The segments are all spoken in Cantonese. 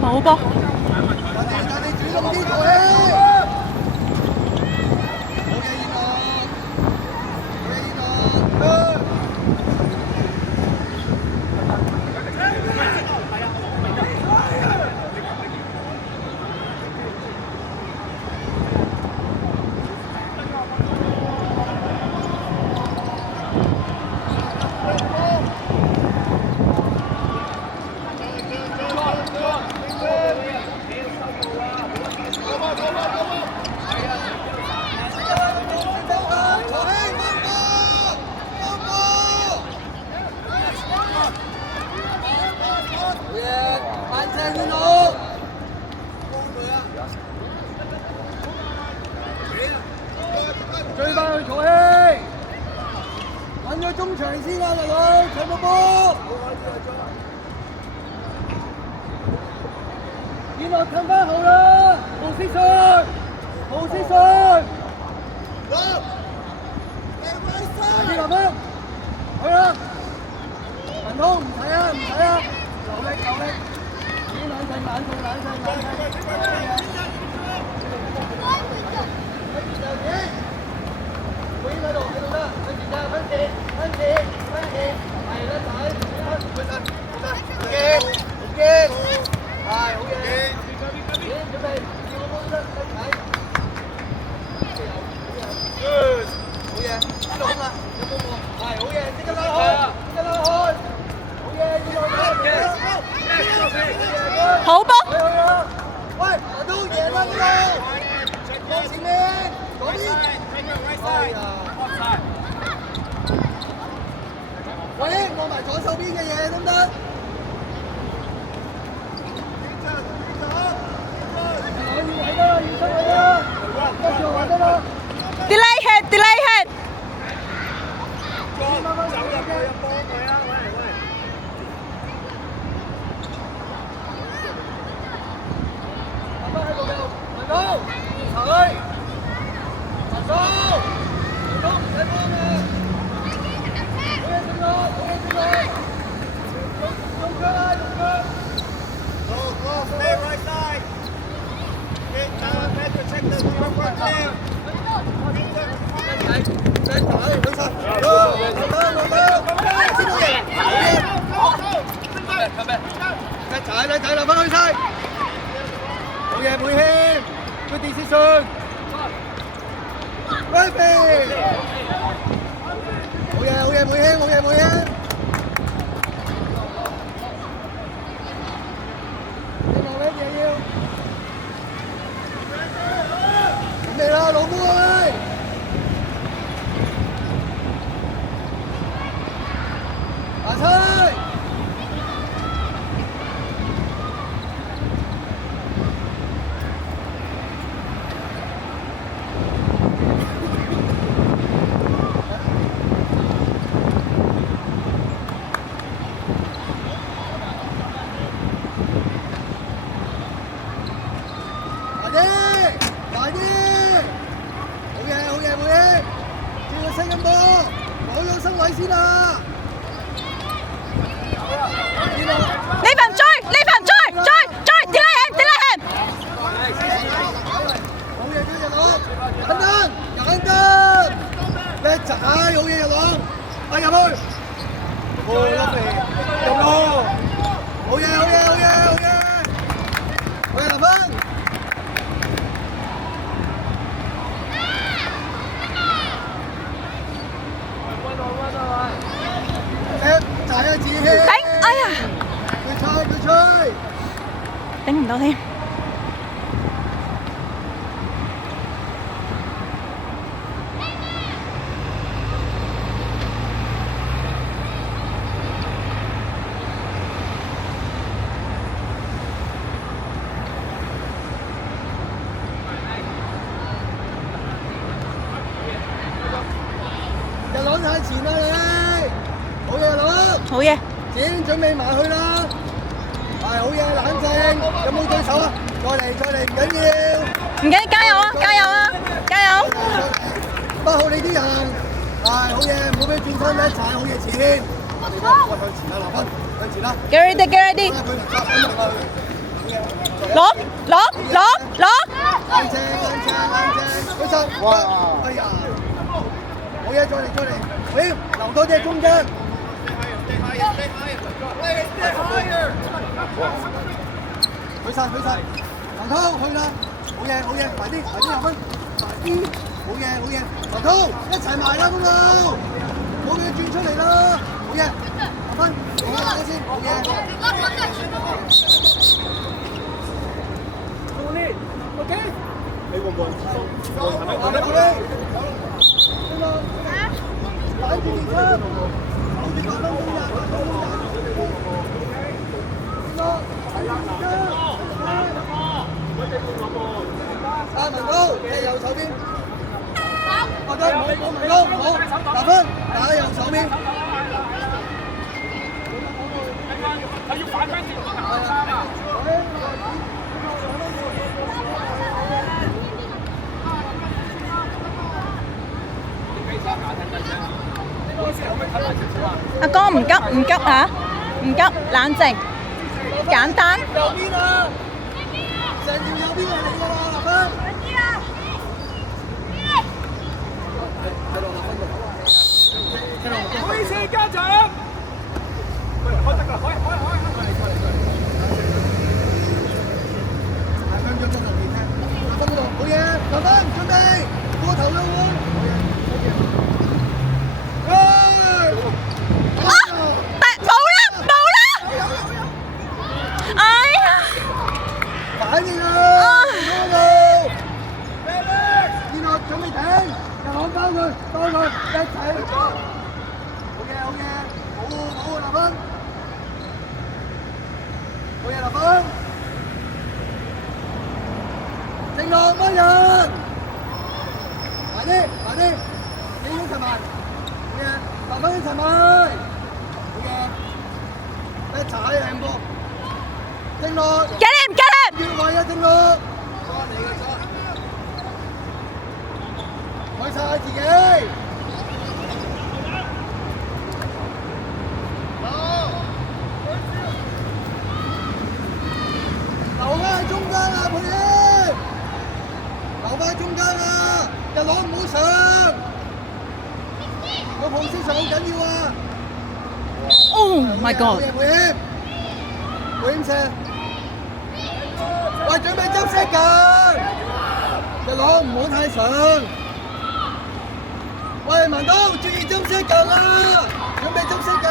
好波。追翻去坐氣，揾咗中場先啊，大佬，搶個波。見落褪翻後啦，無思信，無思信。啲落分，去啦！文通唔使啊，唔使啊，留力留力，冷靜冷靜冷靜冷靜。會喺度喺度得，分前得，分前，係啦仔，好驚，係好嘢，準備，叫個波出，睇，好嘢，呢度空啦，有冇喎？係好嘢，即刻拉開，好嘢，呢度好波。喂，我都贏啦呢度，往前面，嗰邊。哎呀！喂，望埋左手邊嘅嘢得唔得？要位得啦，要出位啦，跟住位得啦。Delay head。慢慢走入去幫佢啊！喂！慢慢喺度嘅，文高，佢，文高。都唔使幫嘅，好嘢中咗，用腳啦，用腳。Go, stay right side. Get down, check the front clear. 真係，去晒，落得，知道嘢，好嘢，晒，留翻去晒。好嘢，梅謙，good decision。Ready。好嘢，好嘢，梅謙，好嘢，梅謙。你望咩嘢要？咁嚟啦，老母啊！下車。頂唔到添。日朗太前啦你，好嘢朗，好嘢，已經準備埋去啦。係好嘢，冷靜，有冇對手啊？再嚟，唔緊要。唔緊要，加油啊！加油啊！加油！不好你啲人，係好嘢，唔好俾轉身一踩，好嘢前。我哋都向前啦，留分，向前啦。Get ready, get ready。攞！冷靜，舉手。哇！哎呀，好嘢，再嚟。喂，留多啲中間。舉晒，黃濤去啦，好嘢，快啲入分，好嘢，黃濤一齊埋啦咁咯，好嘢轉出嚟啦，好嘢，入分，打先，好嘢。OK， 你會唔會？攬住電車，守住8分鐘呀，文高，你右手邊。我得唔好文高，好，打分，打右手邊。係要反翻先。阿哥唔急嚇，唔急，冷靜，簡單。右邊啊！成條右邊係你㗎啦，立分。唔好意思，家長。開得㗎，開。係向咗真係你聽，立分嗰度，好嘢，立分，準備，過頭啦喎。反應啊！呢個準備停，又攞包佢，一齊。好嘢，好，立分。好嘢，立分。正落乜人？埋啲，你一齊埋。好嘢，立分一齊埋。好嘢，一踩兩波。正落。越位啊，正路！開晒自己。留返喺中間啊，佩英！留返喺中間啊，日朗唔好上。個碰色上好緊要啊！ Oh my god！ 佩英射。喂，準備執色㗎，日朗唔好太上。喂，文東注意執色㗎啦，準備執色㗎。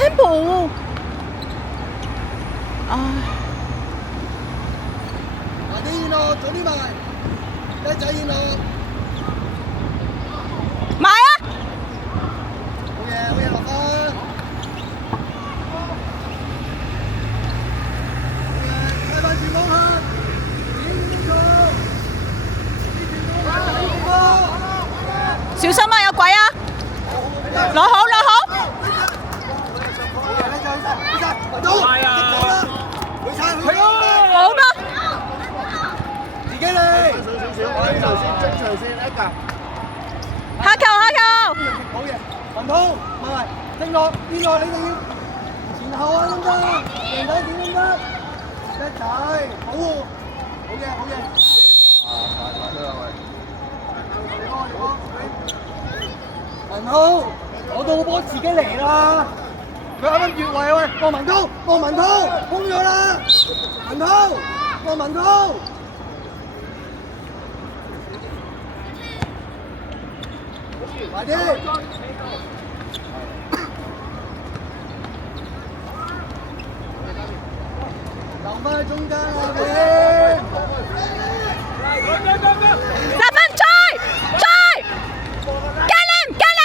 handball，唉，快啲燕樂，早啲埋，一仔燕樂，埋啊！好嘢，好嘢，落分，好嘢，睇翻轉方向，點做？小心啊，有鬼啊！攞好，攞好。好嘛，自己嚟，中場線一格。下球，下球。好嘢，文通，唔係，正落，邊落你哋要前後啊，得唔得？贏仔點都得，一仔，保護，好嘢，好嘢。快出啦喂！文通，我到個波自己嚟啦。佢啱啱越位喂，過文通，過文通，空咗啦，文通，過文通，快啲，留翻喺中間啊你，立分追，加力，加力。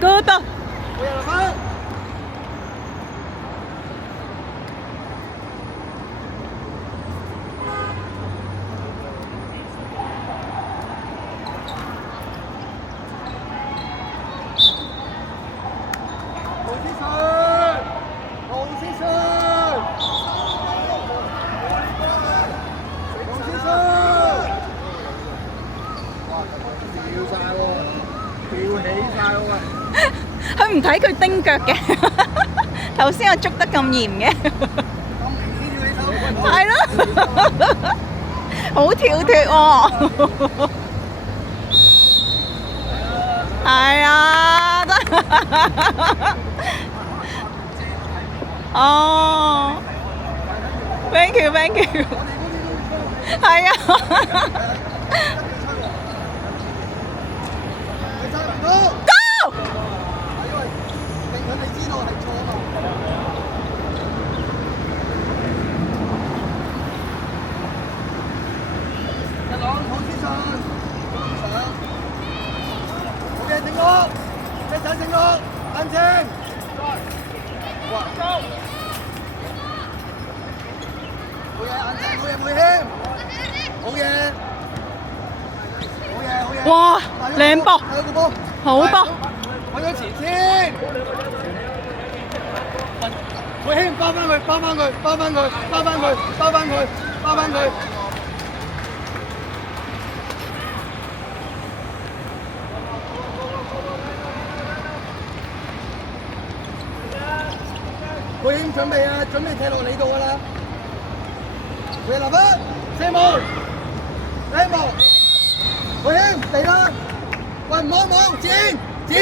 Good. 我有分。佢唔睇佢叮腳嘅，頭先我捉得咁嚴嘅，係咯，好跳脫喎，係啊，真哦 ，thank you，thank you， 係啊。正落，冷靜。哇！好嘢，冷靜，好嘢，梅謙。好嘢。好嘢，好嘢。哇！靚波，好波。揾咗前先。梅謙包翻佢，包翻佢，包翻佢，包翻佢，包翻佢，包翻佢。梅謙準備啊，準備踢落你度㗎啦。梅立芬，射門，射門。梅謙嚟啦！喂，唔好唔好，剪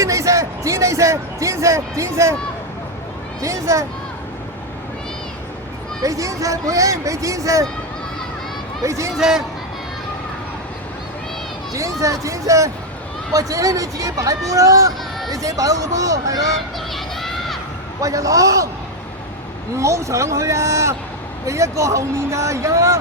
你射，剪你射，剪射，剪射，剪射。俾剪射，梅謙俾剪射，俾剪射，剪射剪射。喂，謝謙你自己擺波啦，你自己擺好個波，係啦。喂，日朗。唔好上去啊！你一個後面㗎而家。